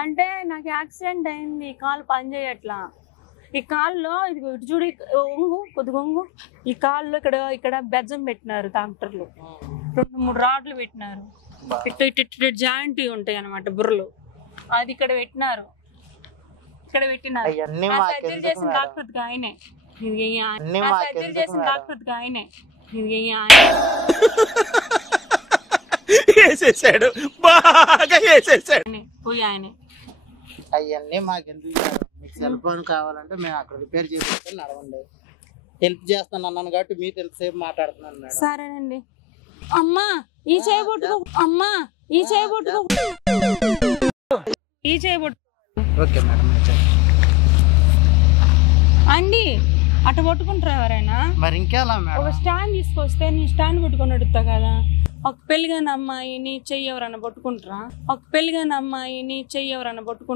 అంటే నాకు యాక్సిడెంట్ అయింది, కాలు పని చేయట్లా. ఈ కాల్లో ఇది చూడు, ఒంగు కొద్దిగా ఒంగు. ఈ కాల్లో ఇక్కడ బెజ్జం పెట్టినారు డాక్టర్లు, 2-3 రాడ్లు పెట్టినారు. ఇట్ట జాయింట్ ఉంటాయి అన్నమాట బుర్రలు, అది ఇక్కడ పెట్టినారు. సర్జరీ చేసిన డాక్టర్ ఆయనే, సర్జరీ చేసిన డాక్టర్ ఆయనే. పోయి ఆయనే. అవన్నీ మాకెందుకు? మీకు సెల్ ఫోన్ కావాలంటే మేము అక్కడ రిపేర్ చేసి నడవండి, హెల్ప్ చేస్తాను అన్నాను కాబట్టి మీతో ఎంతసేపు మాట్లాడుతున్నాను మేడం. సరేనండి. అమ్మా ఈ చేయబొట్టుకో, అమ్మా ఈ చేయబొట్టుకో, ఈ చేయబొట్టు. Okay madam. అండి అట్ట పట్టుకుంటారా ఎవరైనా? మరి ఇంకేలా మేడం? ఒక స్టాండ్ తీసుకొస్తే నేను స్టాండ్ పట్టుకొని అడుగుతా కదా. ఒక పెళ్ళిగాని అమ్మాయిని చెయ్యి ఎవరన్నా పట్టుకుంటారా? ఒక పెళ్ళిగాని అమ్మాయిని చెయ్యి ఎవరన్నా పట్టుకుంటారా?